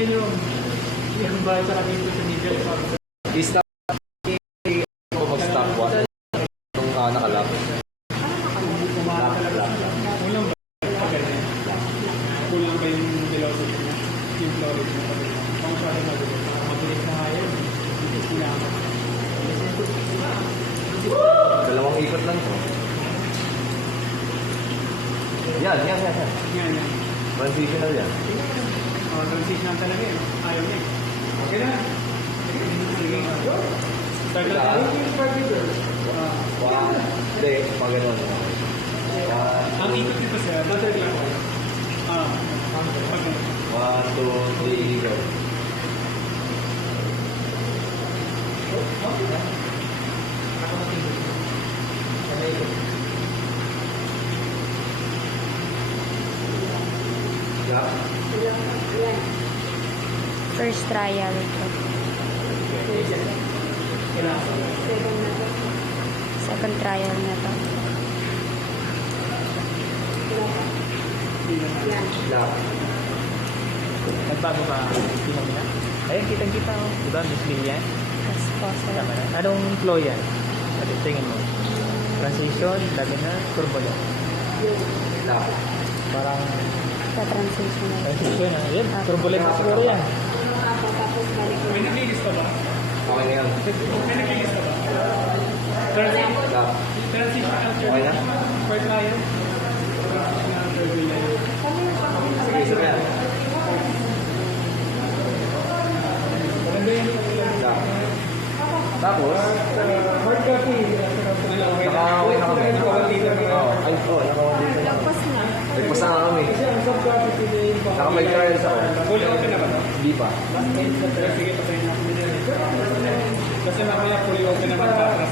medyo yung bahay sa dito sa media. Stop ko mag-stop one. Itong nakalap. Kulang ba yung velocity niya? Yung velocity niya? Kung masyadong mabilis. Mabilis na nga yun. Dalawang ikot lang to. Yan. Yan. Transitional yan. Transitional talaga yun. Ayaw niya. Okay na. Sige. Start na tayo. Hindi, mga ganun. Ang ikot nito sir, later lang tayo. 1, 2, 3, go. First trial ito. Second trial na to. Lock. Nagbago ba? Phenomena? Ayun, kitang-kita oh. Diba, Miss Lilian? Yes po, sir. Tama na. Anong flow yan? Ano, tingin mo? Transition, laminar, turbulent. Lock. Parang Sa transition na ito. transition, Yan, turbulent na siguro yan. May naglilis ka ba? Okay na yan. May naglilis ka ba? Lock. Transition after. Okay na? First trial? Sige, isa yan. Lock. Tapos, Hard copy. naka-away na kami. Naka-1 dito. Lagpas na. Nagpasa na kami. Naka-may trials ako. Full open na ba ito? Hindi pa. Sige, patayin natin. Kasi mamaya fully open naman para.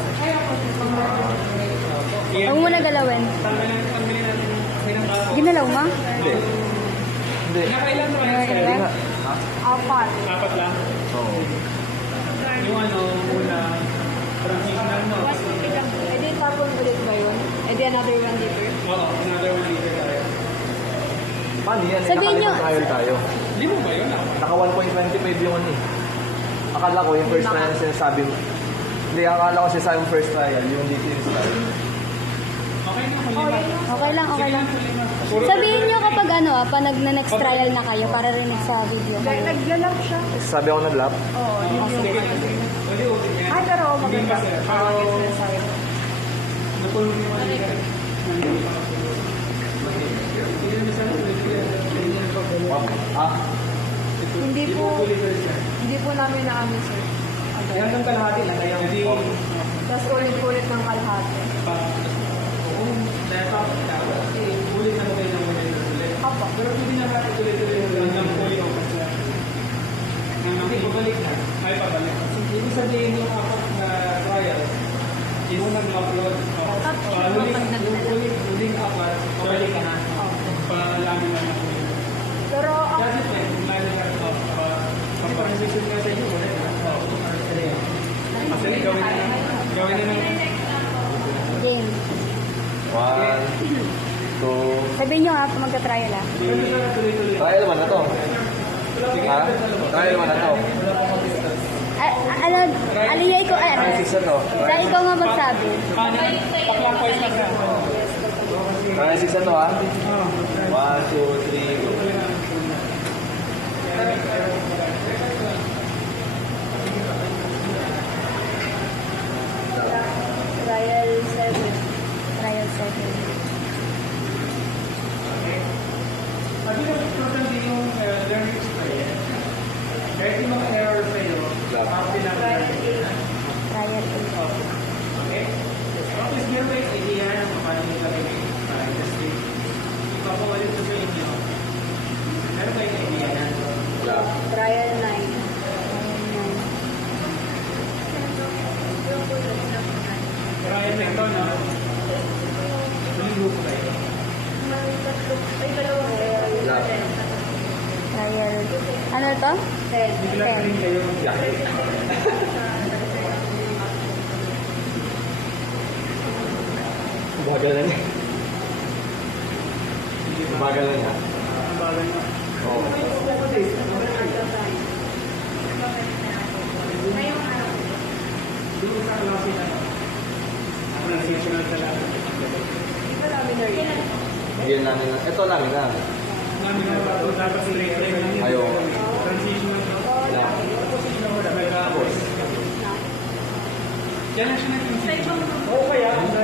Huwag mo na galawin. Ginalaw mo? Hindi. Hindi. Nakailan naman yung Hindi nga. Apat. Apat lang. Oo. Yung una, transitional no? E di tapon ulit ba yun? E di another one dito? Oo, another one dito tayo. Paano yan? Sabihin nyo- Naka-trial tayo. Limo ba yun? Naka 1.25 yung ano eh. Akala ko yung first trial na sinasabi mo. Hindi, akala ko sinasabi yung first trial, yung dito yung style. Okay na, kulima. Okay lang. Sabihin nyo kapag pa nag-next trial na kayo para rinig sa video. Nag-galap siya. Sabi ako nag-lap. Oo. Fully open yan. Ay, pero Hindi maganda. pa sir. Napulong yung mga dito. Hindi po namin naano, sir. Yan ang kalahati lang. Kaya hindi. Tapos ulit-ulit ng kalahati. Kung ulit na kayo ng ulit. Apa. Pero hindi na natin ulit-ulit hanggang fully open siya. Hindi, pabalik na. Ay, pabalik. Ibig sabihin yung apat na trial, is nag-upload. Huling apat, pabalik ka na. Palamin na natin. Pero Kasi kung lalo na pag-transition ka sa inyo, ulit na. Kasi gawin na ng game. 1, 2. Sabihin nyo magka-trial Trial naman na to. Ha? Trial naman na to. Aliyay ko, Transition to. dahil ikaw nga magsabi. pa-clockwise na siya. Transition to ha. 1, 2, 3, go. Trial 7. Trial 7. Sabi na importante yung learning experience. Kahit yung mga error sa'yo, Trial 8. okay? Tapos meron kayo idea ng paano yung gagawin para industry. Ipapawalit ko sa inyo. Meron kayo idea na. Trial 9. Trial na ito, no? Yung grupo kayo. Trial. Ano to? 10. Bigla ka rin kayo. Bagal na niya. Bagal na niya. Ang bagay na. Oo. bigyan namin na, ito namin na. Namin na ba? Dapat straight line lang yun. Ayaw. Transitional. Na. Tapos. Na. Kaya na siya naging